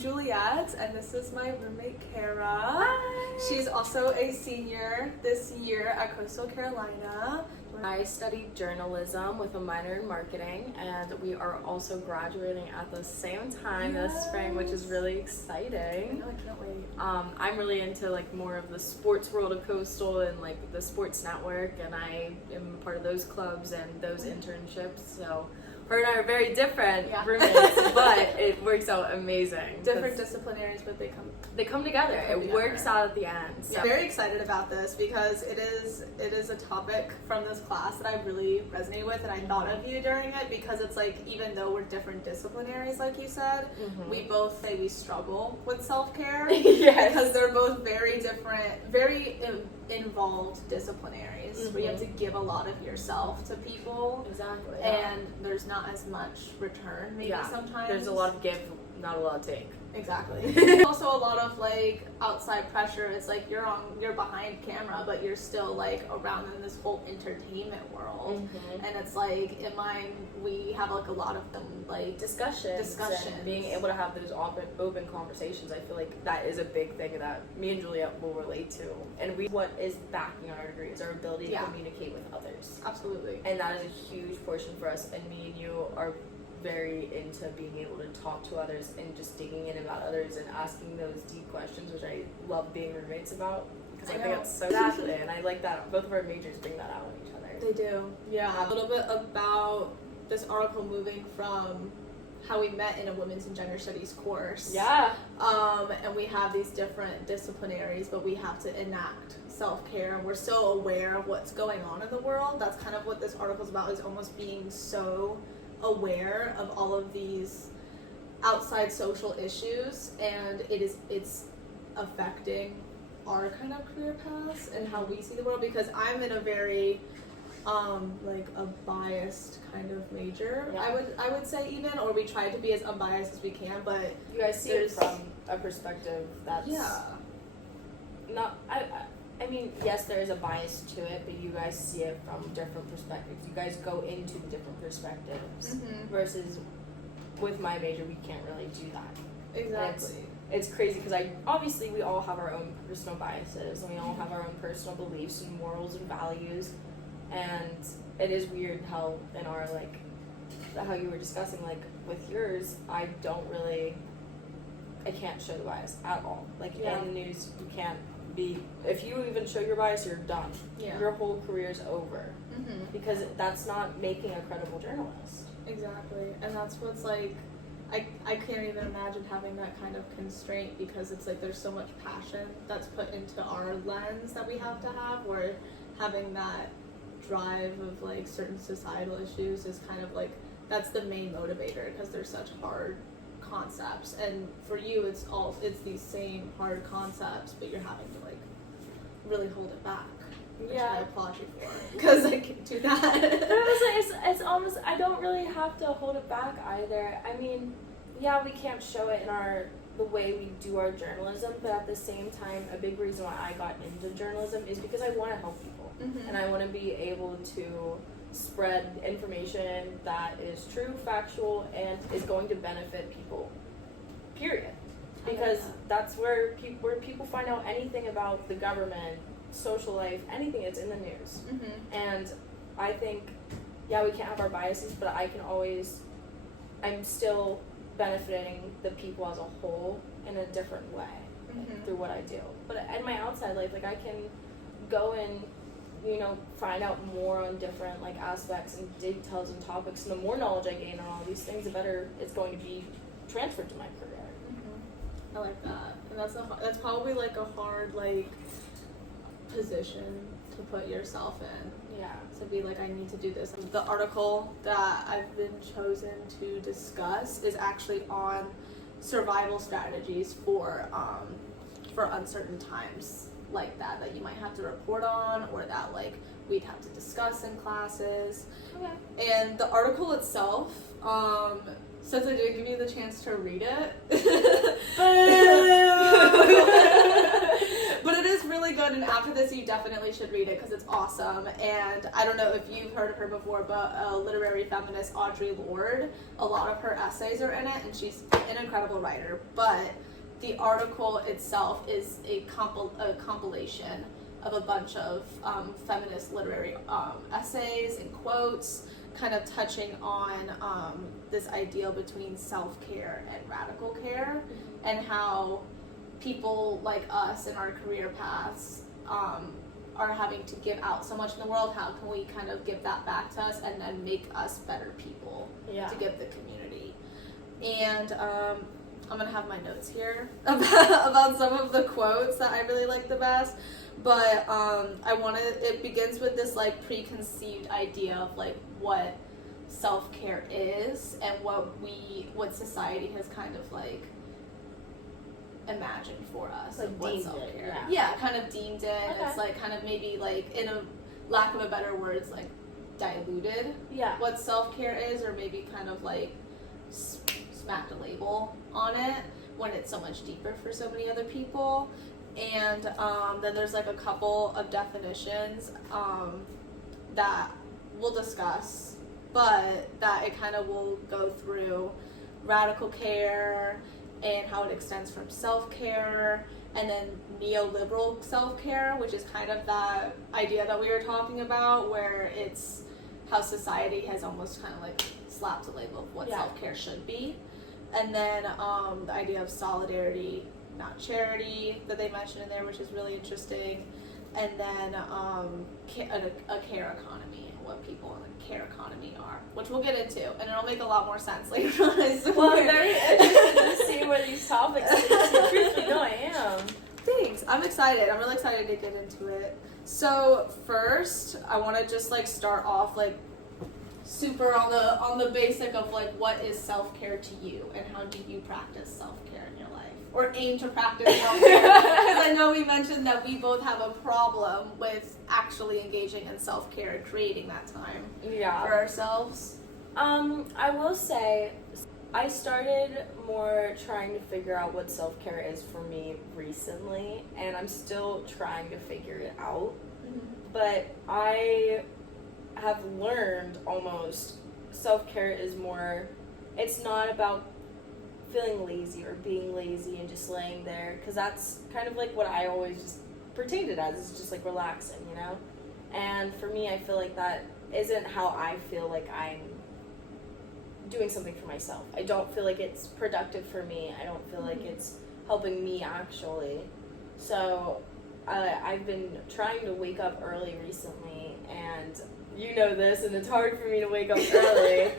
Juliet, and this is my roommate, Kara. Hi. She's also a senior this year at Coastal Carolina. I studied journalism with a minor in marketing, and we are also graduating at the same time this spring, which is really exciting. I can't wait. I'm really into like more of the sports world of Coastal and like the sports network, and I am part of those clubs and those internships. So her and I are very different roommates, but it works out amazing. Different disciplinaries, but they come together. It works out at the end. So. Yeah, very excited about this because it is a topic from this class that I really resonate with, and I thought of you during it because it's like, even though we're different disciplinaries, like you said, we both say we struggle with self-care because they're both very different, very involved disciplinaries where you have to give a lot of yourself to people. Exactly. And there's not as much return maybe sometimes. There's a lot of give, not a lot of take. Exactly. There's also a lot of like outside pressure. It's like you're behind camera, but you're still like around in this whole entertainment world. And it's like in mine we have like a lot of them like discussions. And being able to have those open conversations. I feel like that is a big thing that me and Juliet will relate to. And what is backing our degree is our ability to communicate with others. Absolutely. And that is a huge portion for us. And me and you are very into being able to talk to others and just digging in about others and asking those deep questions, which I love being roommates about because I think it's so fascinating, and I like that both of our majors bring that out in each other. They do. Yeah. A little bit about this article moving from how we met in a women's and gender studies course. Yeah. And we have these different disciplinaries, but we have to enact self-care, and we're so aware of what's going on in the world. That's kind of what this article is about, is almost being so aware of all of these outside social issues, and it's affecting our kind of career paths and how we see the world, because I'm in a very like a biased kind of major. I would say, even, or we try to be as unbiased as we can, but you guys see it from a perspective that's not I mean, yes, there is a bias to it, but you guys see it from different perspectives. You guys go into different perspectives versus with my major, we can't really do that. Exactly. It's crazy because obviously we all have our own personal biases, and we all have our own personal beliefs and morals and values, and it is weird how in our like how you were discussing, like with yours, I can't show the bias at all. Like in the news, you can't if you even show your bias, you're done. Your whole career's over because that's not making a credible journalist. Exactly. And that's what's like, I can't even imagine having that kind of constraint, because it's like there's so much passion that's put into our lens that we have to have, where having that drive of like certain societal issues is kind of like, that's the main motivator, because they're such hard concepts, and for you it's these same hard concepts, but you're having to like really hold it back, which I applaud you for, because I can't do that. But it's almost, I don't really have to hold it back either. I mean, we can't show it in the way we do our journalism, but at the same time, a big reason why I got into journalism is because I want to help people, and I want to be able to spread information that is true, factual, and is going to benefit people, period. Because that's where people find out anything about the government, social life, anything. It's in the news. And I think, we can't have our biases, but I'm still benefiting the people as a whole in a different way through what I do. But in my outside life, like I can go and find out more on different like aspects and details and topics, and the more knowledge I gain on all these things, the better it's going to be transferred to my career. I like that, and that's probably like a hard like position to put yourself in. To be like, I need to do this. The article that I've been chosen to discuss is actually on survival strategies for uncertain times like that you might have to report on, or that like we'd have to discuss in classes. And the article itself, since I didn't give you the chance to read it, but it is really good, and after this, you definitely should read it because it's awesome. And I don't know if you've heard of her before, but literary feminist Audre Lorde, a lot of her essays are in it, and she's an incredible writer. But the article itself is a compilation of a bunch of feminist literary essays and quotes, kind of touching on this ideal between self-care and radical care, and how people like us in our career paths are having to give out so much in the world. How can we kind of give that back to us and then make us better people to give the community? And I'm gonna have my notes here about some of the quotes that I really like the best. But it begins with this like preconceived idea of like what self-care is and what society has kind of like imagined for us, like what self-care. Yeah, kind of deemed it. Okay. It's like kind of maybe like, in a lack of a better words, like diluted what self-care is, or maybe kind of like smacked a label on it when it's so much deeper for so many other people. And then there's like a couple of definitions that we'll discuss, but that it kind of will go through radical care and how it extends from self-care, and then neoliberal self-care, which is kind of that idea that we were talking about, where it's how society has almost kind of like slapped a label of what self-care should be. And then the idea of solidarity, not charity, that they mentioned in there, which is really interesting. And then a care economy, and what people in the care economy are, which we'll get into, and it'll make a lot more sense later on. Well, I'm very interested to see where these topics truthfully go. I am. Thanks. I'm excited. I'm really excited to get into it. So first, I want to just like start off like super on the basic of like, what is self-care to you, and how do you practice self-care in your life, or aim to practice self-care? Because I know we mentioned that we both have a problem with actually engaging in self-care and creating that time for ourselves. I will say, I started more trying to figure out what self-care is for me recently, and I'm still trying to figure it out. But I have learned almost self-care is more, it's not about feeling lazy or being lazy and just laying there, because that's kind of like what I always just pertained it as, is just like relaxing, you know? And for me, I feel like that isn't how I feel like I'm doing something for myself. I don't feel like it's productive for me. I don't feel like it's helping me actually. So I've been trying to wake up early recently, and you know this, and it's hard for me to wake up early.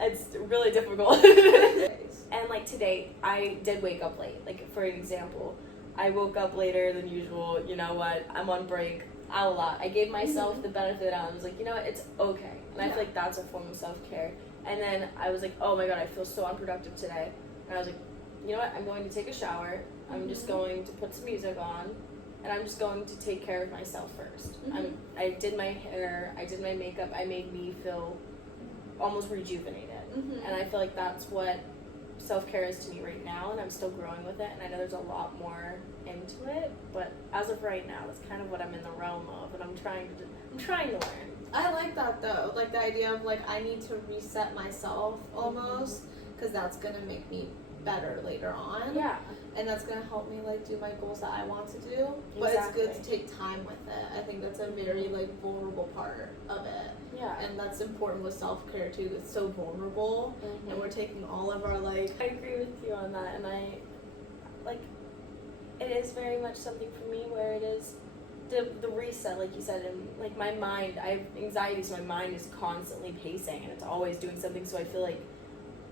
It's really difficult. And like today, I did wake up late. Like for example, I woke up later than usual. You know what? I'm on break. I gave myself the benefit. I was like, you know what? It's okay. And I feel like that's a form of self-care. And then I was like, oh my god, I feel so unproductive today. And I was like, you know what? I'm going to take a shower. I'm just going to put some music on, and I'm just going to take care of myself first. I did my hair, I did my makeup, I made me feel almost rejuvenated. And I feel like that's what self-care is to me right now, and I'm still growing with it, and I know there's a lot more into it, but as of right now, it's kind of what I'm in the realm of, and I'm trying to learn. I like that though, like the idea of like, I need to reset myself almost, because that's gonna make me better later on. Yeah. And that's gonna help me like do my goals that I want to do. But it's good to take time with it. I think that's a very like vulnerable part of it. Yeah. And that's important with self-care too. It's so vulnerable, and we're taking all of our like. I agree with you on that, and I like it is very much something for me where it is the reset, like you said, and like my mind, I have anxiety, so my mind is constantly pacing, and it's always doing something, so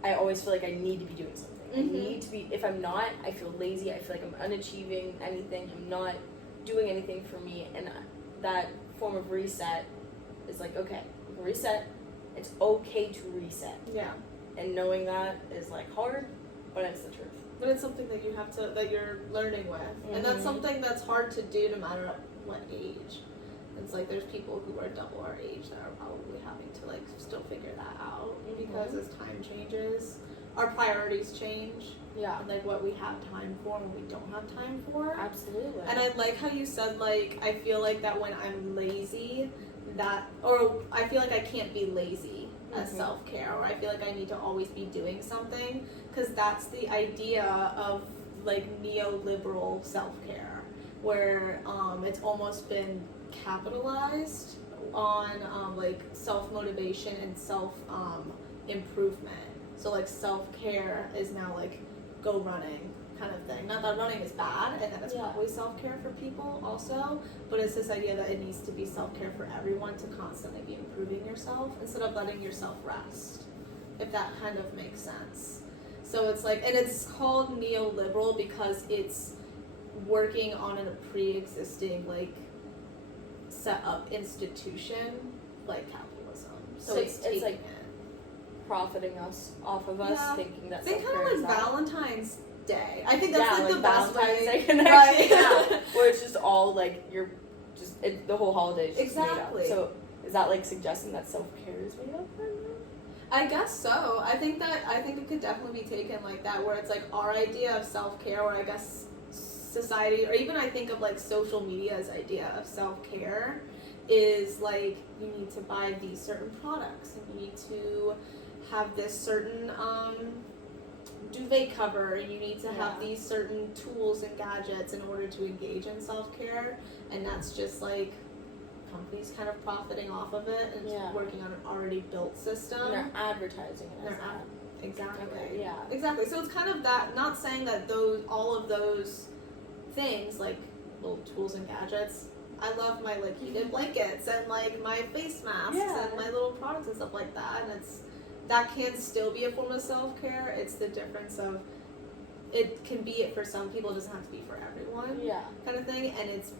I always feel like I need to be doing something. I need to be, if I'm not, I feel lazy, I feel like I'm unachieving anything, I'm not doing anything for me, and that form of reset is like, okay, reset, it's okay to reset. Yeah. And knowing that is like hard, but it's the truth. But it's something that that you're learning with. And that's something that's hard to do no matter what age. It's like there's people who are double our age that are probably having to like still figure that out, because as time changes, our priorities change, Yeah. And like what we have time for and we don't have time for. Absolutely. And I like how you said, like, I feel like that when I'm lazy, or I feel like I can't be lazy as self-care, or I feel like I need to always be doing something, because that's the idea of like neoliberal self-care, where it's almost been capitalized on like self-motivation and self-improvement. So like self-care is now like go running kind of thing. Not that running is bad and that it's probably self-care for people also, but it's this idea that it needs to be self-care for everyone to constantly be improving yourself instead of letting yourself rest, if that kind of makes sense. So it's like, and it's called neoliberal because it's working on a pre-existing like set up institution like capitalism. So it's like profiting us off of us, thinking that think self-care kind of is like Valentine's Day. I think that's like the Valentine's best way. Day connection. Yeah. Where it's just all like the whole holiday is just made up. So is that like suggesting that self-care is made up? I guess so. I think it could definitely be taken like that, where it's like our idea of self-care, or I guess society, or even I think of like social media's idea of self-care is like you need to buy these certain products and you need to have this certain duvet cover, and you need to have these certain tools and gadgets in order to engage in self-care, and that's just like companies kind of profiting off of it and working on an already built system. And they're advertising it as that. Exactly. Okay, yeah. Exactly. So it's kind of that, not saying that all of those things, like little tools and gadgets, I love my like heated blankets and like my face masks and my little products and stuff like that, and that can still be a form of self-care. It's the difference of it can be it for some people, it doesn't have to be for everyone kind of thing, and it's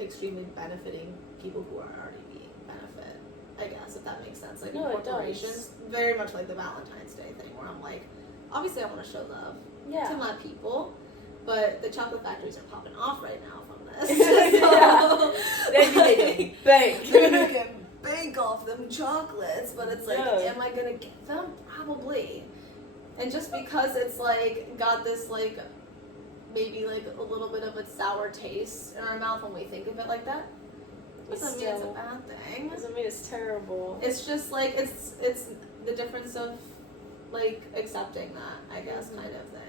extremely benefiting people who are already being benefit, I guess, if that makes sense. Like corporations, very much like the Valentine's Day thing, where I'm like, obviously I want to show love to my people, but the chocolate factories are popping off right now from this. So, they're making bank. They're making bank off them chocolates, but it's like, am I gonna get them? Probably. And just because it's like got this like maybe like a little bit of a sour taste in our mouth when we think of it like that, doesn't mean it's a bad thing. Doesn't mean it's terrible. It's just like it's the difference of like accepting that, I guess, kind of thing.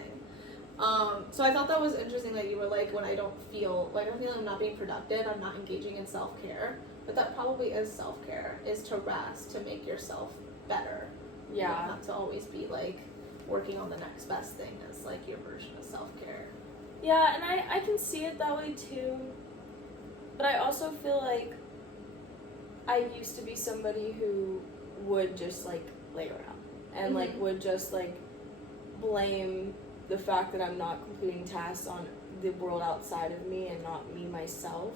So I thought that was interesting that you were like, when I don't feel like I'm not being productive, I'm not engaging in self-care, but that probably is self-care, is to rest, to make yourself better. You don't have to always be like working on the next best thing as like your version of self-care. Yeah, and I can see it that way too, but I also feel like I used to be somebody who would just like lay around and like would just like blame the fact that I'm not completing tasks on the world outside of me and not me myself.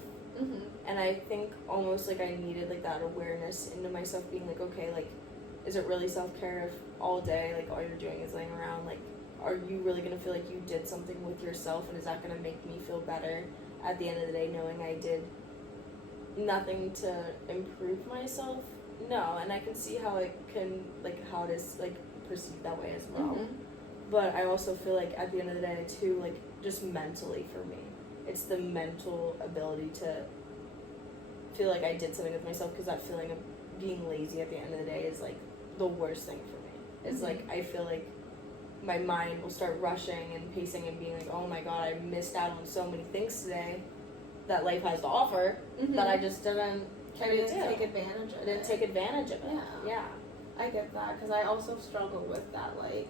And I think almost like I needed like that awareness into myself, being like, okay, like, is it really self-care if all day like all you're doing is laying around? Like, are you really gonna feel like you did something with yourself, and is that gonna make me feel better at the end of the day, knowing I did nothing to improve myself? No. And I can see how it can, like, how it is like perceived that way as well. But I also feel like at the end of the day too, like, just mentally for me, it's the mental ability to feel like I did something with myself, because that feeling of being lazy at the end of the day is like the worst thing for me. It's like I feel like my mind will start rushing and pacing and being like, oh my god, I missed out on so many things today that life has to offer that I just didn't take advantage of. I didn't take advantage of it. Yeah. I get that, because I also struggle with that, like,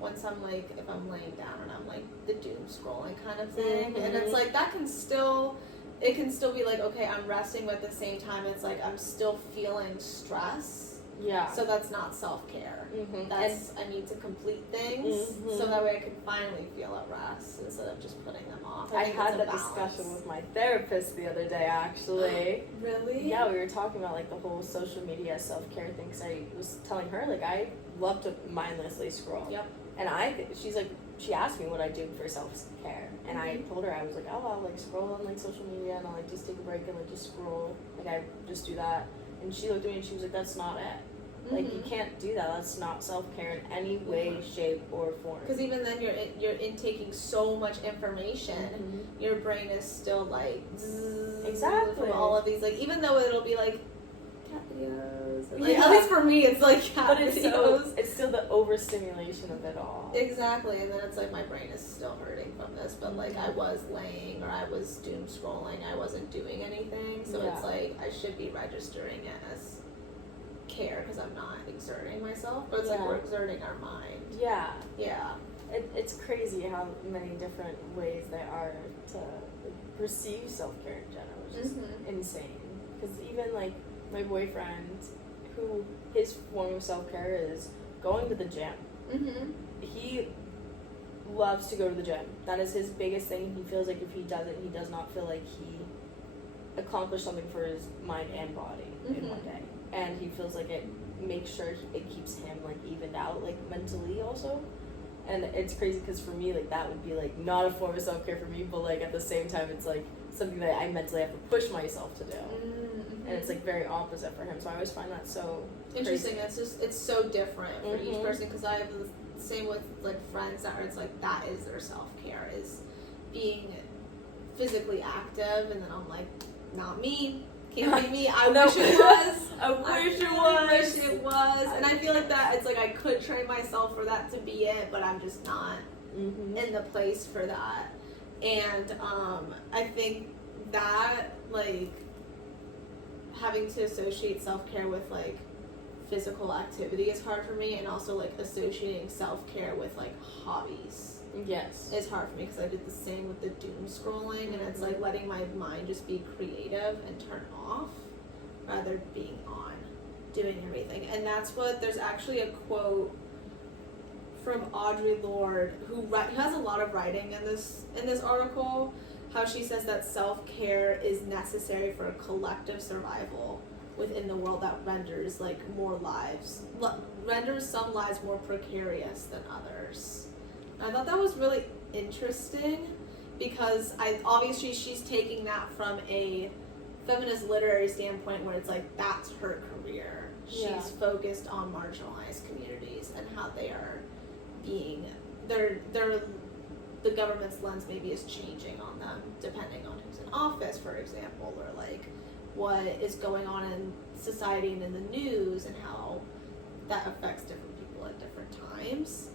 once I'm like, if I'm laying down and I'm like the doom scrolling kind of thing, and it's like that can still be like, okay, I'm resting, but at the same time it's like I'm still feeling stress. Yeah. So that's not self-care. That's, I need to complete things so that way I can finally feel at rest instead of just putting them off. I had that discussion with my therapist the other day, actually. Really? Yeah, we were talking about like the whole social media self-care thing, because I was telling her like I love to mindlessly scroll. Yep. And she's like, she asked me what I do for self-care, and I told her, I was like, oh, I'll like scroll on like social media, and I'll like just take a break and like just scroll, like I just do that. And she looked at me and she was like, that's not it. Like, you can't do that. That's not self-care in any way, shape, or form. Because even then, you're intaking so much information. Your brain is still like exactly from all of these. Like, even though it'll be like cat videos, like, at least for me, it's like cat videos. It's still the overstimulation of it all. Exactly, and then it's like my brain is still hurting from this, but like I was laying or I was doom scrolling, I wasn't doing anything, so it's like I should be registering it as care because I'm not exerting myself, but it's like we're exerting our mind. Yeah. It's crazy how many different ways there are to perceive self-care in general, which is insane. Because even like my boyfriend, who his form of self-care is going to the gym. He loves to go to the gym. That is his biggest thing. He feels like if he doesn't, he does not feel like he accomplished something for his mind and body in one day. And he feels like it makes sure it keeps him like evened out, like mentally also. And it's crazy because for me, like that would be like not a form of self-care for me, but like at the same time, it's like something that I mentally have to push myself to do. And it's like very opposite for him. So I always find that so interesting. Crazy. It's so different for each person, because I have the same with like friends that are, it's like that is their self-care, is being physically active, and then I'm like, not me. Can't be me. I wish it was. I wish it was. And I feel like that, it's like I could train myself for that to be it, but I'm just not in the place for that. And I think that like having to associate self-care with like physical activity is hard for me, and also like associating self-care with like hobbies is hard for me, because I did the same with the doom scrolling, and it's like letting my mind just be creative and turn off rather than being on doing everything. And that's what, there's actually a quote from Audre Lorde, who has a lot of writing in this article, how she says that self-care is necessary for a collective survival within the world that renders like renders some lives more precarious than others. And I thought that was really interesting, because obviously she's taking that from a feminist literary standpoint, where it's like that's her career. She's focused on marginalized communities and how they are being the government's lens maybe is changing on them depending on who's in office, for example, or like what is going on in society and in the news, and how that affects different people at different times.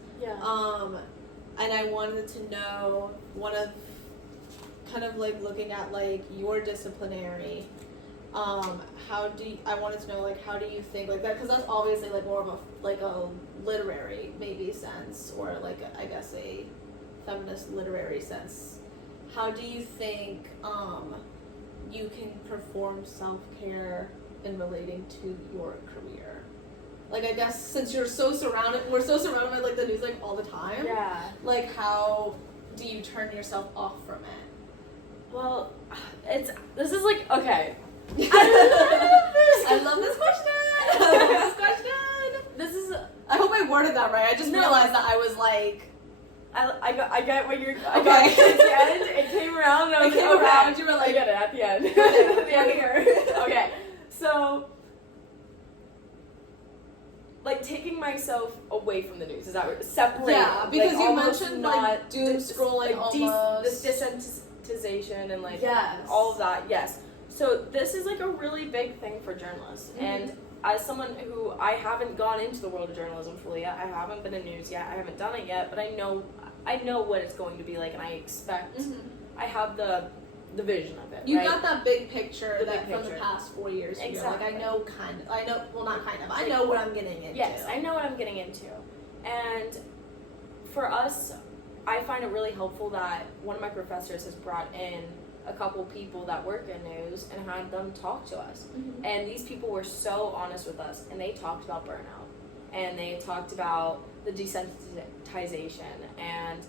And I wanted to know, one of kind of like looking at like your disciplinary, I wanted to know like how do you think like that, because that's obviously like more of a literary maybe sense, or like I guess a feminist literary sense. How do you think you can perform self-care in relating to your career? Like, I guess since we're so surrounded by like the news like all the time. Like, how do you turn yourself off from it? Well, this is like, okay. I love this question. I hope I worded that right. I just realized that I was like, I get what you're. I got it at the end. It came around, and I was like, you were like, I get it at the end. At the end here. Okay, so like taking myself away from the news, is that right? Separate? Yeah, because like, you mentioned like doom scrolling, almost this desensitization, and like all of that. Yes. So this is like a really big thing for journalists, and as someone who, I haven't gone into the world of journalism fully yet, I haven't been in news yet, I haven't done it yet, but I know what it's going to be like, and I expect, I have the vision of it. You got that big picture from the past 4 years. Exactly. Like, I know what I'm getting into. Yes, I know what I'm getting into. And for us, I find it really helpful that one of my professors has brought in a couple people that work in news and had them talk to us. And these people were so honest with us, and they talked about burnout, and they talked about the desensitization, and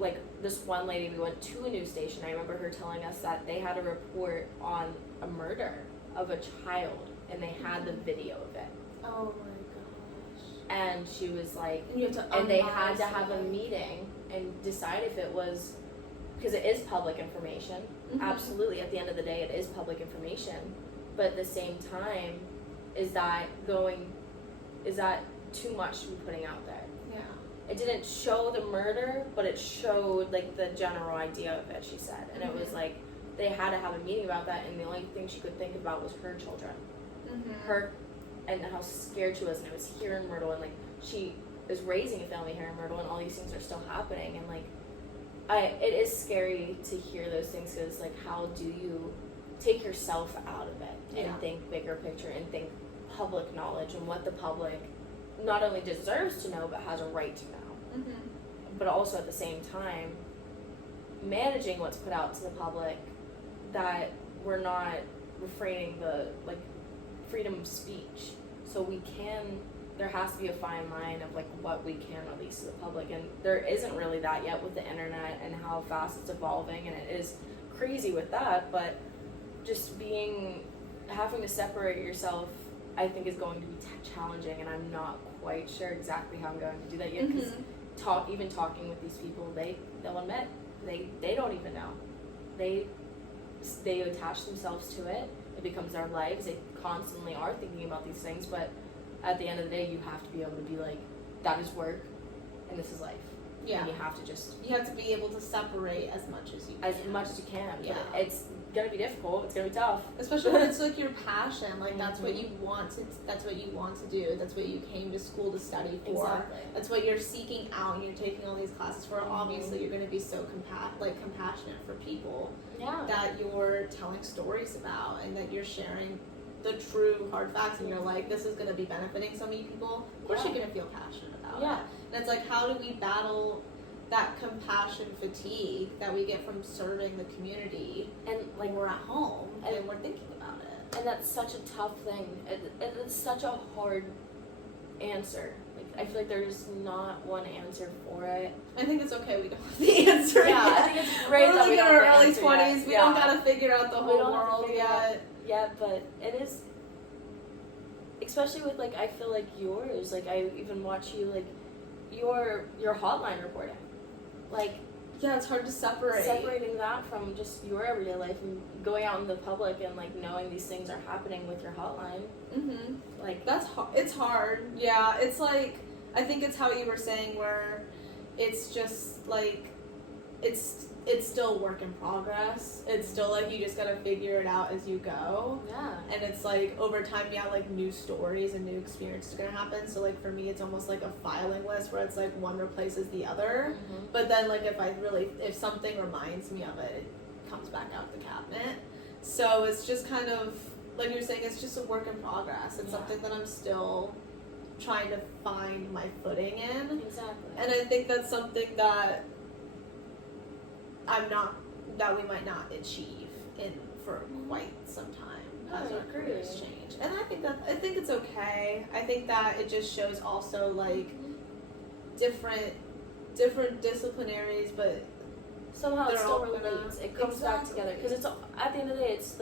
like this one lady, we went to a news station, I remember her telling us that they had a report on a murder of a child, and they had the video of it. Oh my gosh. And she was like, and they had to have a meeting and decide if it was, because it is public information. Absolutely, at the end of the day, it is public information. But at the same time, is that going is that too much to be putting out there? Yeah. It didn't show the murder, but it showed like the general idea of it, she said. And it was like they had to have a meeting about that, and the only thing she could think about was her children. Her, and how scared she was, and it was here in Myrtle, and like she is raising a family here in Myrtle, and all these things are still happening, and like it is scary to hear those things, because like how do you take yourself out of it and think bigger picture and think public knowledge and what the public not only deserves to know but has a right to know, but also at the same time managing what's put out to the public, that we're not refraining the like freedom of speech. So there has to be a fine line of like what we can release to the public, and there isn't really that yet with the internet and how fast it's evolving, and it is crazy with that. But just having to separate yourself, I think, is going to be challenging, and I'm not quite sure exactly how I'm going to do that yet, because even talking with these people, they'll admit they don't even know. They attach themselves to it. It becomes their lives. They constantly are thinking about these things, but at the end of the day, you have to be able to be like, that is work, and this is life. Yeah. And you have to be able to separate as much as you can. As much as you can. Yeah. But it's gonna be difficult. It's gonna be tough. Especially when it's like your passion. Like that's what you want to. That's what you want to do. That's what you came to school to study for. Exactly. That's what you're seeking out, and you're taking all these classes for. Obviously, you're gonna be so compassionate for people. Yeah. That you're telling stories about, and that you're sharing the true hard facts, and you're like, this is gonna be benefiting so many people. Of course, you're gonna feel passionate about it. And it's like, how do we battle that compassion fatigue that we get from serving the community, and like we're at home and we're thinking about it? And that's such a tough thing. It's such a hard answer. Like I feel like there's not one answer for it. I think it's okay we don't have the answer yet. I think it's great we're that we in don't our have the early answer 20s. yet. We don't gotta figure out the whole world yet. Yeah, but it is. Especially with like, I feel like yours. Like I even watch you like your hotline reporting. Like, yeah, it's hard to separating that from just your everyday life and going out in the public and like knowing these things are happening with your hotline. Like that's it's hard. Yeah, it's like, I think it's how you were saying, where it's just like it's still work in progress. It's still like you just gotta figure it out as you go. Yeah. And it's like over time, like new stories and new experiences are gonna happen. So like for me, it's almost like a filing list where it's like one replaces the other. But then like if something reminds me of it, it comes back out the cabinet. So it's just kind of like you were saying, it's just a work in progress. It's something that I'm still trying to find my footing in. Exactly. And I think that's something that we might not achieve for quite some time as our careers change. And I think it's okay. I think that it just shows also like different disciplinaries, but somehow it still relates. It comes back together, because it's at the end of the day, it's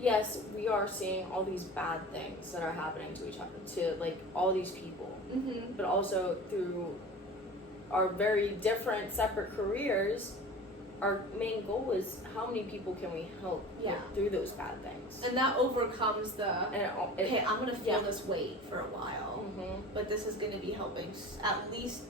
yes, we are seeing all these bad things that are happening to each other, to like all these people, but also through our very different separate careers, our main goal is how many people can we help through those bad things. And that overcomes okay, I'm going to feel this weight for a while, but this is going to be helping at least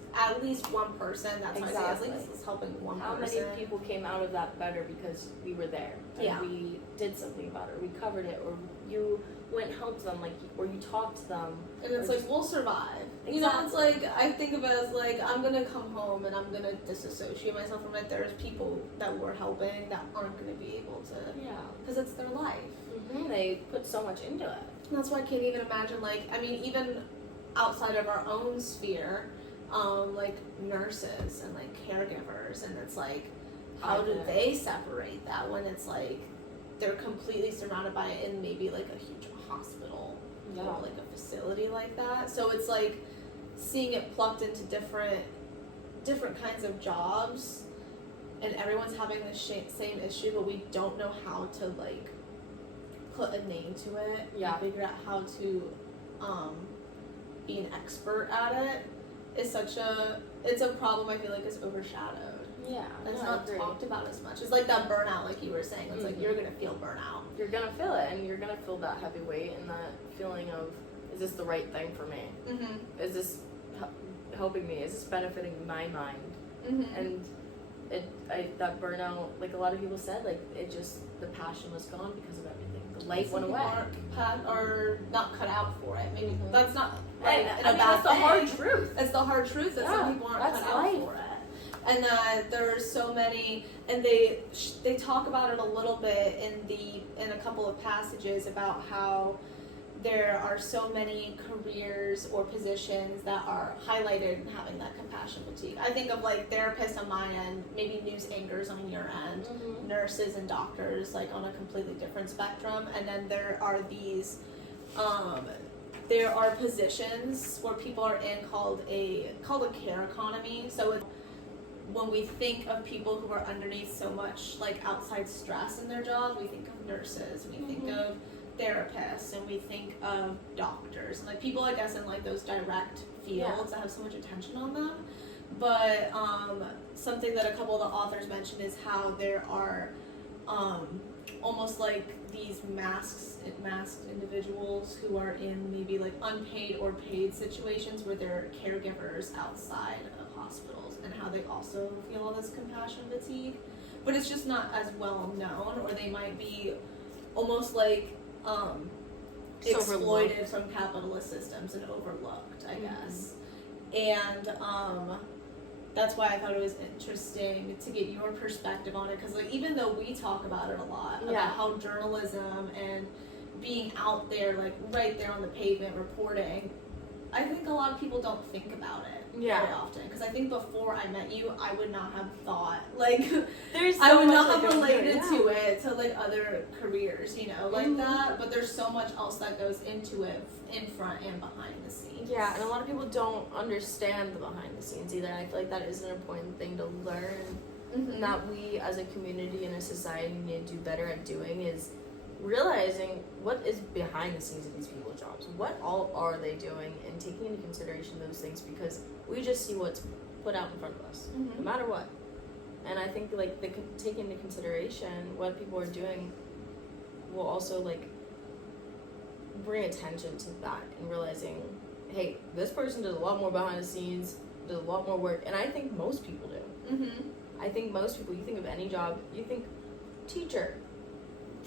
one person. That's why I say at least it's helping one person. How many people came out of that better because we were there, and we did something about it, we covered it, or you went and helped them, like, or you talked to them. And it's like, we'll survive. Exactly. You know, it's like, I think of it as like, I'm going to come home and I'm going to disassociate myself from it. There's people that we're helping that aren't going to be able to. Yeah. Because it's their life. They put so much into it. And that's why I can't even imagine, like, I mean, even outside of our own sphere, like nurses and like caregivers, and it's like, how do they separate that when it's like they're completely surrounded by it in maybe like a huge hospital or like a facility like that? So it's like seeing it plucked into different kinds of jobs, and everyone's having the same issue, but we don't know how to like put a name to it and figure out how to be an expert at it. It's a problem I feel like is overshadowed. Yeah. It's not talked about as much. It's like that burnout, like you were saying. It's like you're gonna feel burnout. You're gonna feel it, and you're gonna feel that heavy weight and that feeling of, is this the right thing for me? Mm-hmm. Is this helping me? Is this benefiting my mind? Mm-hmm. And that burnout, like a lot of people said, like it just, the passion was gone because of everything. The light went away. Or not cut out for it. Maybe that's not right. in I a mean, bad that's the thing. hard truth. It's the hard truth that some people aren't cut out for it. And that there's so many, and they talk about it a little bit in a couple of passages about how there are so many careers or positions that are highlighted in having that compassion fatigue. I think of like therapists on my end, maybe news anchors on your end, nurses and doctors like on a completely different spectrum, and then there are these, there are positions where people are in called a care economy. So when we think of people who are underneath so much like outside stress in their jobs, we think of nurses, we think of therapists, and we think of doctors, and like people I guess in like those direct fields that have so much attention on them. But something that a couple of the authors mentioned is how there are almost like these masked individuals who are in maybe like unpaid or paid situations where they're caregivers outside of hospitals, and how they also feel all this compassion fatigue, but it's just not as well known, or they might be almost like exploited from capitalist systems and overlooked, I guess. And that's why I thought it was interesting to get your perspective on it, because like even though we talk about it a lot about how journalism and being out there like right there on the pavement reporting, I think a lot of people don't think about it very often, because I think before I met you, I would not have thought like I would not have related to it to like other careers, you know, like that. But there's so much else that goes into it in front and behind the scenes. Yeah, and a lot of people don't understand the behind the scenes either. I feel like that is an important thing to learn, and that we as a community and a society need to do better at doing is realizing what is behind the scenes of these people's jobs. What all are they doing, and taking into consideration those things, because we just see what's put out in front of us, no matter what. And I think like take into consideration what people are doing will also like bring attention to that, and realizing, hey, this person does a lot more behind the scenes, does a lot more work, and I think most people do. I think most people, you think of any job, you think teacher.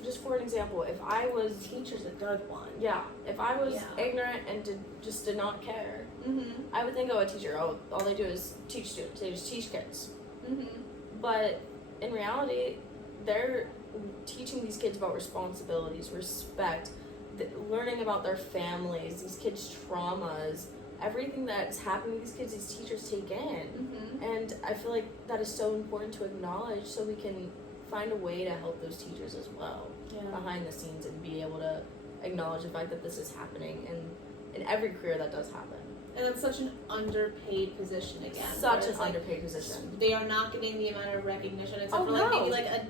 Just for an example, if I was... Teacher's a good one. Yeah. If I was ignorant and did not care, I would think, oh, a teacher, all they do is teach students. They just teach kids. But in reality, they're teaching these kids about responsibilities, respect, learning about their families, these kids' traumas, everything that's happening to these kids, these teachers take in. And I feel like that is so important to acknowledge, so we can find a way to help those teachers as well behind the scenes, and be able to acknowledge the fact that this is happening in every career that does happen. And it's such an underpaid position again. Such an underpaid position. They are not getting the amount of recognition, except for like maybe like a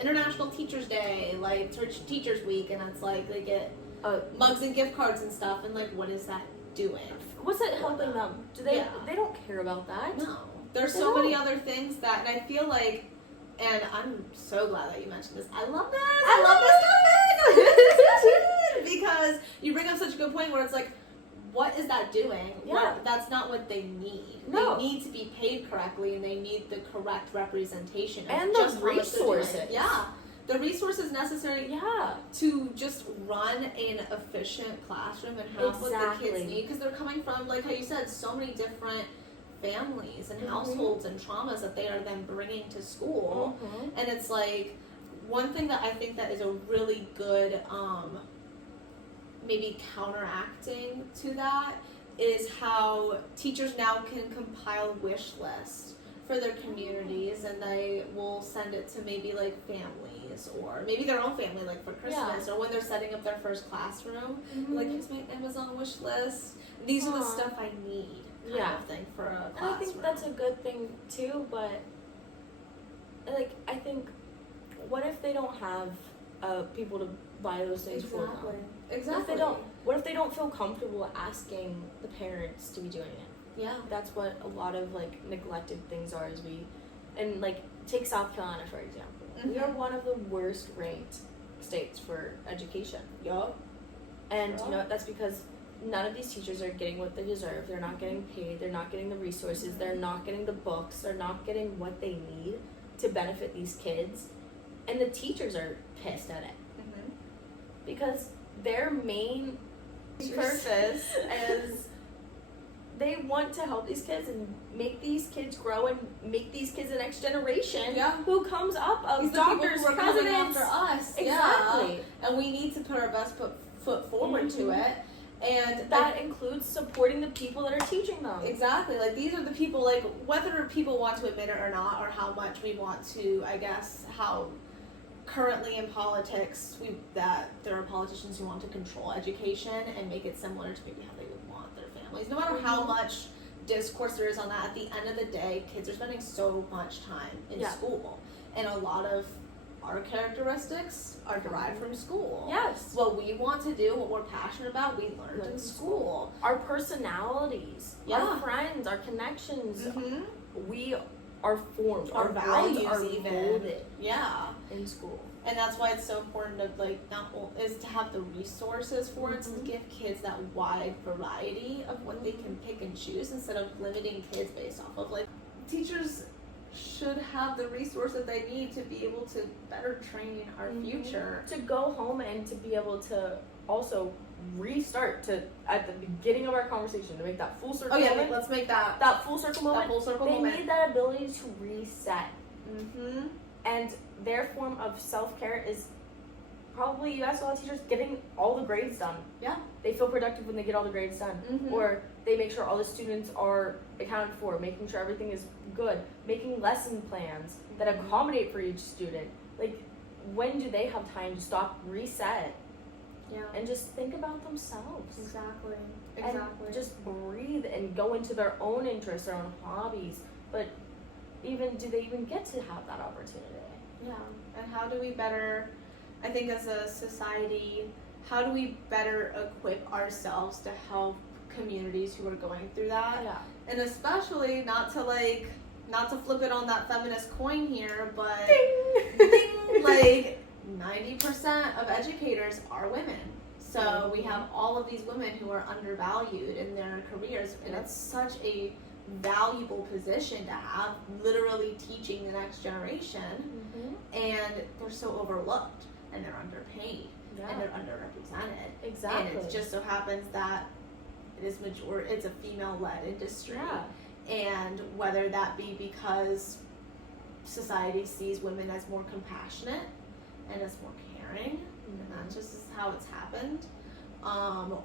International Teachers Day, like Teachers Week, and it's like they get mugs and gift cards and stuff, and like what is that doing? What's it helping them? Do they? They don't care about that. No. There's so many other things that, and I feel like. And I'm so glad that you mentioned this. I love this. I love this topic. Because you bring up such a good point where it's like, what is that doing? Yeah. That's not what they need. No. They need to be paid correctly, and they need the correct representation. Of and just the resources. Yeah. The resources necessary to just run an efficient classroom and have what the kids need. Because they're coming from, like how you said, so many different families and households and traumas that they are then bringing to school. And it's like one thing that I think that is a really good maybe counteracting to that is how teachers now can compile wish lists for their communities, and they will send it to maybe like families, or maybe their own family, like for Christmas, or when they're setting up their first classroom, like here's my Amazon wish list, these are the stuff I need. Kind of thing for a classroom. And I think that's a good thing too, but like I think, what if they don't have people to buy those things for them? Exactly. What if they don't feel comfortable asking the parents to be doing it? Yeah. That's what a lot of like neglected things are. And like take South Carolina for example. We are one of the worst ranked states for education. And you know that's because none of these teachers are getting what they deserve. They're not getting paid. They're not getting the resources. They're not getting the books. They're not getting what they need to benefit these kids. And the teachers are pissed at it. Because their main purpose is they want to help these kids and make these kids grow and make these kids the next generation who comes up of these doctors, who are presidents. after us. Exactly. Yeah. And we need to put our best foot forward to it. And that includes supporting the people that are teaching them. Exactly. Like, these are the people, like, whether people want to admit it or not, or how much we want to, I guess, how currently in politics, that there are politicians who want to control education and make it similar to maybe how they would want their families. No matter how much discourse there is on that, at the end of the day, kids are spending so much time in school. And a lot of our characteristics are derived from school. Yes. What we want to do, what we're passionate about, we learned in school. Our personalities, our friends, our connections, we are formed. Our values are even. molded. Yeah. In school. And that's why it's so important to, like, is to have the resources for it, to give kids that wide variety of what they can pick and choose, instead of limiting kids based off of, like, teachers should have the resources they need to be able to better train our future. To go home and to be able to also restart at the beginning of our conversation, to make that full circle moment. Let's make that full circle moment. They need that ability to reset. And their form of self-care is probably, you ask a lot of teachers, getting all the grades done. Yeah. They feel productive when they get all the grades done. Or they make sure all the students are accounted for, making sure everything is good, making lesson plans that accommodate for each student. Like, when do they have time to stop, reset, and just think about themselves? Exactly. And just breathe and go into their own interests, their own hobbies. But do they even get to have that opportunity? Yeah. And how do we better, I think as a society, how do we better equip ourselves to help communities who are going through that? Yeah. And especially not to flip it on that feminist coin here, but Ding! like 90% of educators are women. So we have all of these women who are undervalued in their careers, and it's such a valuable position to have, literally teaching the next generation. And they're so overlooked, and they're underpaid, and they're underrepresented. Exactly. And it just so happens that it's a female-led industry. And whether that be because society sees women as more compassionate and as more caring, and that's just how it's happened,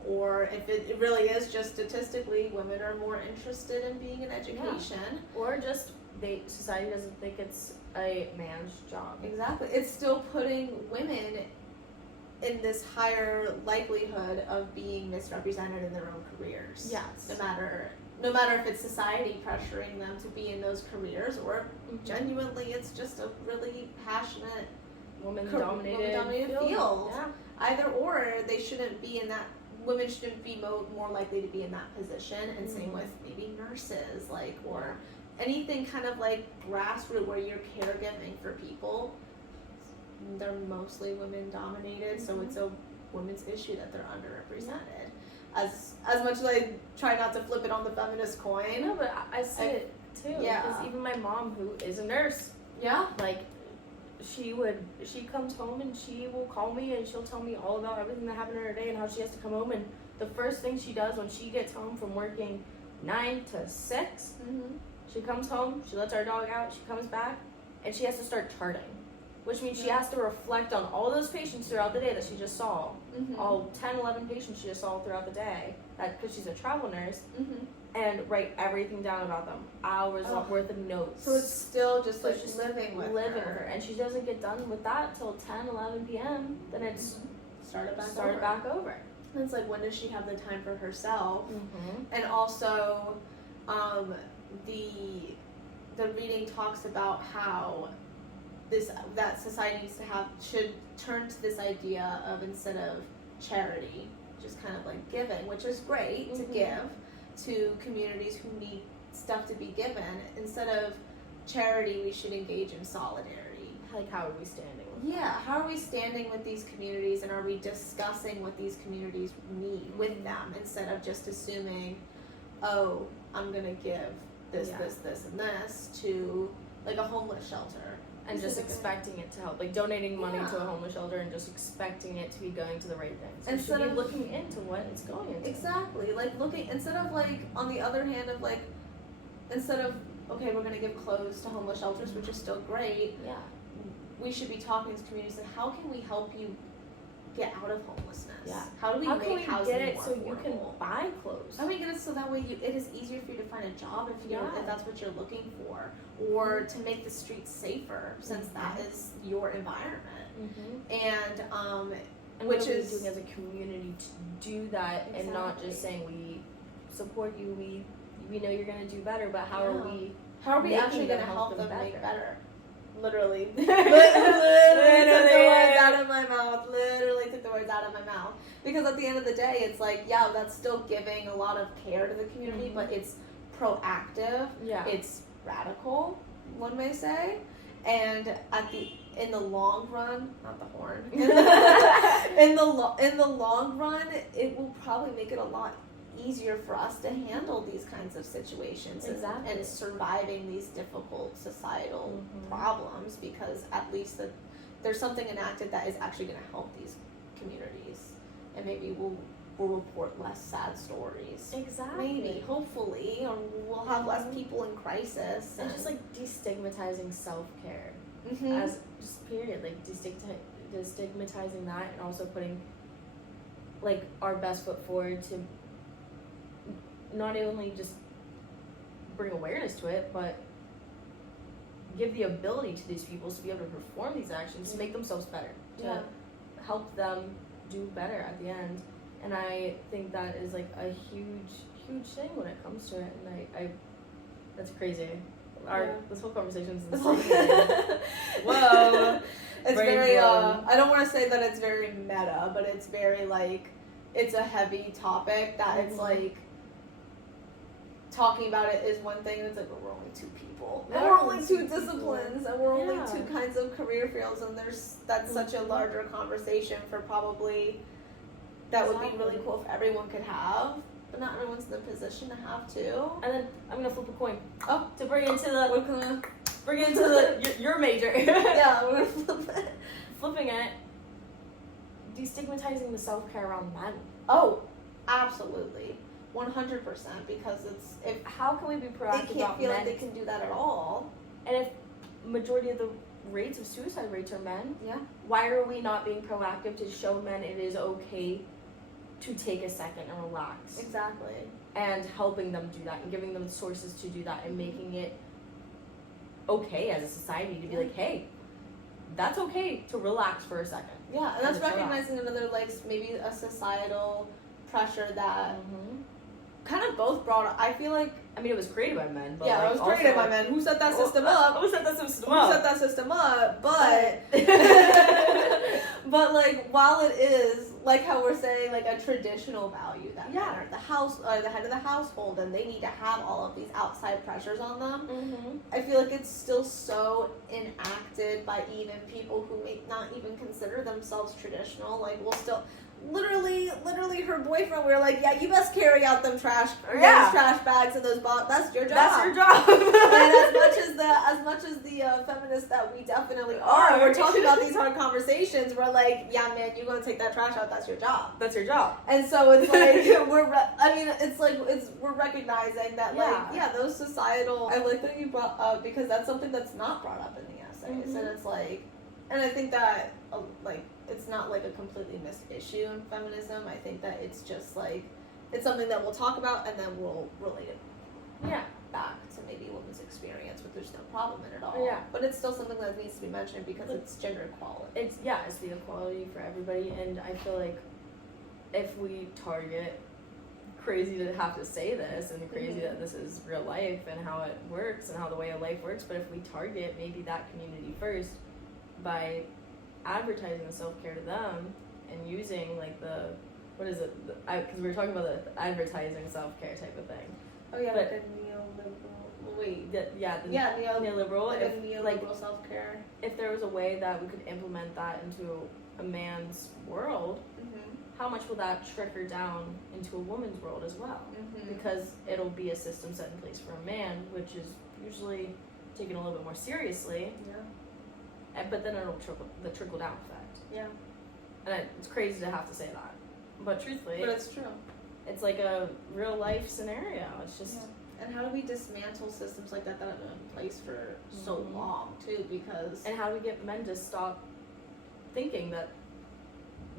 or if it really is just statistically women are more interested in being in education, or just society doesn't think it's a man's job. Exactly. It's still putting women in this higher likelihood of being misrepresented in their own careers. Yes. No matter if it's society pressuring them to be in those careers, or genuinely it's just a really passionate woman-dominated field. Yeah. Either or, they shouldn't be in that. Women shouldn't be more likely to be in that position, and same with maybe nurses, like, or anything kind of like grassroots where you're caregiving for people. They're mostly women-dominated, so it's a women's issue that they're underrepresented. As much as I try not to flip it on the feminist coin. No, but I see it too. Yeah. Because even my mom, who is a nurse, like, she comes home and she will call me and she'll tell me all about everything that happened in her day and how she has to come home. And the first thing she does when she gets home from working 9 to 6, she comes home, she lets our dog out, she comes back, and she has to start charting. Which means she has to reflect on all those patients throughout the day that she just saw. All 10, 11 patients she just saw throughout the day. Because she's a travel nurse. And write everything down about them. Hours worth of notes. So it's still just like living with her. And she doesn't get done with that till 10, 11 p.m. Then it's started back over. And it's like, when does she have the time for herself? And also, the reading talks about how that society should turn to this idea of, instead of charity, just kind of like giving, which is great to give to communities who need stuff to be given. Instead of charity, we should engage in solidarity, like, how are we standing with Yeah, how are we standing with these communities, and are we discussing what these communities need with them, instead of just assuming, oh, I'm gonna give this, this, and this to, like, a homeless shelter. and just expecting it to help, like donating money to a homeless shelter and just expecting it to be going to the right things. Instead of looking into what it's going into. Exactly, like instead of like, on the other hand of like, instead of, okay, we're gonna give clothes to homeless shelters, which is still great. Yeah. We should be talking to communities and how can we help you get out of homelessness? Yeah. How do we make housing get it more so affordable? you can buy clothes? How do we get it so that way it is easier for you to find a job if that's what you're looking for, or to make the streets safer, since that is your environment. And which what are we is doing as a community to do that, and not just saying we support you, we know you're gonna do better, but how are we actually gonna help them better? make better? Literally. Literally took the words out of my mouth. Literally took the words out of my mouth. Because at the end of the day, it's like, yeah, that's still giving a lot of care to the community, but it's proactive. Yeah. It's radical, one may say. And in the long run, not the horn. in the long run, it will probably make it a lot easier for us to handle these kinds of situations and surviving these difficult societal problems, because at least there's something enacted that is actually going to help these communities, and maybe we'll report less sad stories. Exactly. Maybe, hopefully, or we'll have less people in crisis. And just like destigmatizing self-care as just period, like destigmatizing that, and also putting like our best foot forward to not only just bring awareness to it, but give the ability to these people to be able to perform these actions, to make themselves better, to help them do better at the end. And I think that is like a huge thing when it comes to it. And I that's crazy. This whole conversation is insane. Whoa. It's very I don't want to say that it's very meta, but it's very like, it's a heavy topic that it's like, talking about it is one thing, and it's like, we're only two people, and we're only two disciplines, and we're only two kinds of career fields, and that's such a larger conversation for probably that would be really cool if everyone could have, but not everyone's in the position to have to. And then I'm gonna flip a coin. Oh, to bring into your major. Yeah, we're gonna flip it. Flipping it. Destigmatizing the self-care around men. Oh, absolutely. 100%, because how can we be proactive? They can't feel like they can do that at all. And if majority of the rates of suicide rates are men, why are we not being proactive to show men it is okay to take a second and relax? Exactly. And helping them do that, and giving them sources to do that, and making it okay as a society to be like, hey, that's okay to relax for a second. Yeah, and that's recognizing another, like, maybe a societal pressure that kind of both brought up. I feel like, I mean, it was created by men, but it was created by men. Who set that system up? Who set that system up? But but like, while it is like how we're saying, like, a traditional value that men are the head of the household, and they need to have all of these outside pressures on them. I feel like it's still so enacted by even people who may not even consider themselves traditional. Like, we'll still. Literally, her boyfriend. We were like, "Yeah, you best carry out those trash bags and those bottles. That's your job. That's your job." And as much as the feminists that we definitely are, we're talking about these hard conversations. We're like, "Yeah, man, you're gonna take that trash out. That's your job. That's your job." And so it's like we're recognizing that, like, those societal. I like that you brought up, because that's something that's not brought up in the essays, and it's like, and I think that like, it's not like a completely missed issue in feminism. I think that it's just like, it's something that we'll talk about, and then we'll relate it back to maybe women's experience, but there's no problem in it all. Yeah. But it's still something that needs to be mentioned, because it's gender equality. It's the equality for everybody, and I feel like if we target, crazy to have to say this, and crazy that this is real life and how it works and how the way of life works, but if we target maybe that community first by advertising the self-care to them, and using like because we were talking about the advertising self-care type of thing. Oh yeah, but like a neoliberal wait. The neoliberal. Like a neoliberal self-care. If there was a way that we could implement that into a man's world, how much will that trickle down into a woman's world as well? Because it'll be a system set in place for a man, which is usually taken a little bit more seriously. Yeah. But then it'll the trickle down effect. Yeah. And it's crazy to have to say that, but truthfully, But it's true. it's like a real life scenario. It's just. And how do we dismantle systems like that have been in place for so long too? Because And how do we get men to stop thinking that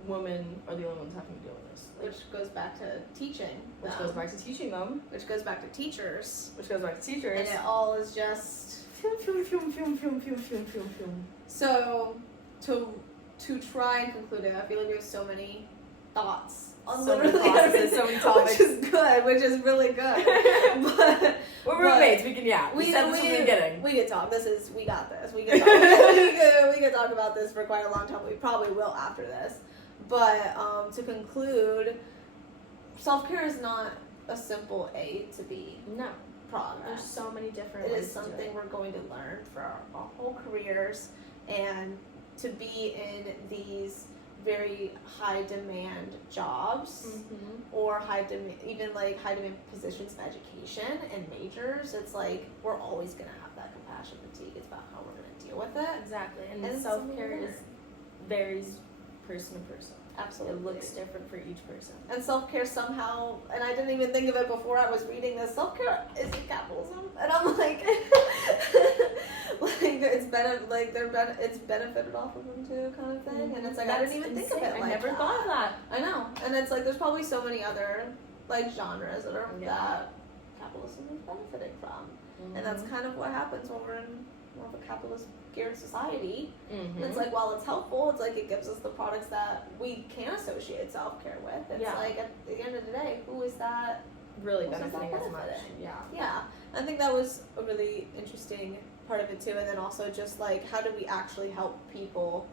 women are the only ones having to deal with this? which goes back to teaching. Which goes back to teaching them. Which goes back to teachers. Which goes back to teachers. And it all is just. So, to try and conclude it, I feel like we have so many thoughts on So many literally thoughts and everything, so many topics. which is really good. but we're roommates. We can we said this from the beginning. We can talk. We got this. We can talk. we can talk about this for quite a long time. We probably will after this. But to conclude, self-care is not a simple A to B. No. Progress. There's so many different It ways is something we're going to learn for our whole careers, and to be in these very high demand jobs or even like high demand positions of education and majors, it's like we're always going to have that compassion fatigue. It's about how we're going to deal with it. Exactly. And And self-care varies person to person. Absolutely. It looks different for each person. And self-care somehow, and I didn't even think of it before I was reading this, self-care is capitalism. And I'm like, it's benefited off of them too, kind of thing. And it's like, I didn't even think of it like that. I never thought of that. I know. And it's like, there's probably so many other, like, genres that capitalism is benefiting from. And that's kind of what happens when we're in more of a capitalist geared society. And it's like, while it's helpful, it's like it gives us the products that we can associate self-care with. It's like, at the end of the day, who is that really benefiting as much? Yeah. I think that was a really interesting part of it too. And then also just like, how do we actually help people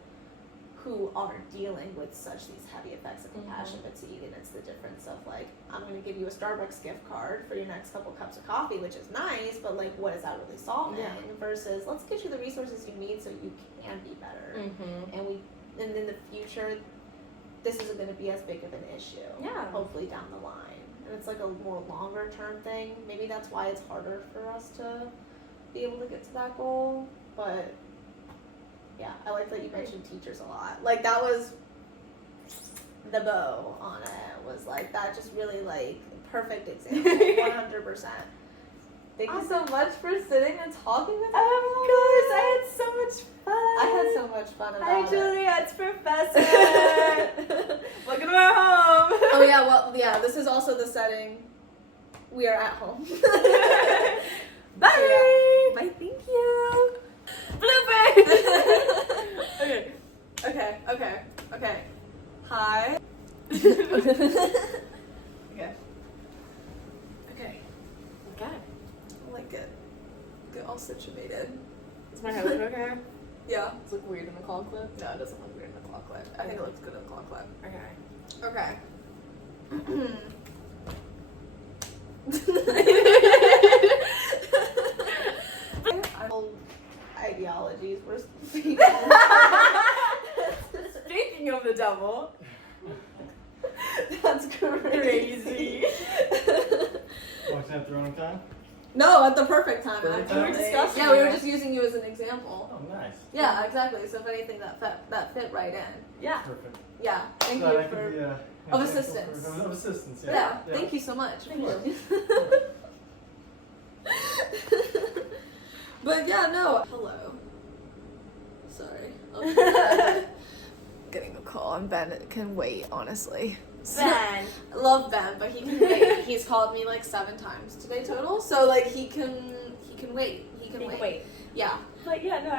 who are dealing with these heavy effects of compassion fatigue? And it's the difference of like, I'm going to give you a Starbucks gift card for your next couple cups of coffee, which is nice, but like, what is that really solving? Versus, let's get you the resources you need so you can be better. And in the future, this isn't going to be as big of an issue. Hopefully down the line. And it's like a more longer term thing. Maybe that's why it's harder for us to be able to get to that goal. But yeah, I like that you mentioned teachers a lot. Like, that was the bow on it. Was like, that just really, like, perfect example. 100%. Thank you so much for sitting and talking with me. Of course, I had so much fun. I had so much fun about it. Hi, Julia. It's Professor. Welcome to our home. Oh, yeah. Well, yeah, this is also the setting. We are at home. Bye. So, yeah. Bye. Thank you. Blooper. Okay. Hi. Okay. I like it. Get all situated. Is my husband okay? Yeah. Does it look weird in the claw clip? No, it doesn't look weird in the claw clip. I think it looks good in the claw clip. Okay. Our ideologies were Speaking of the devil. That's crazy. Walks out at the wrong time? No, at the perfect time. Perfect Actually. time? We were discussing Yeah, we were it. just using you as an example. Oh, nice. Yeah, exactly. So if anything, that fit right in. Yeah. Perfect. Yeah. Thank Glad you I could for. be, Of example assistance. Of assistance, yeah. Yeah. Thank you so much. Thank you. But yeah, no. Hello. Sorry. Getting a call, and Ben can wait, honestly. Ben. I love Ben, but he can wait. He's called me like 7 times today total, so like he can wait. He can wait. Wait. Yeah. But yeah, no,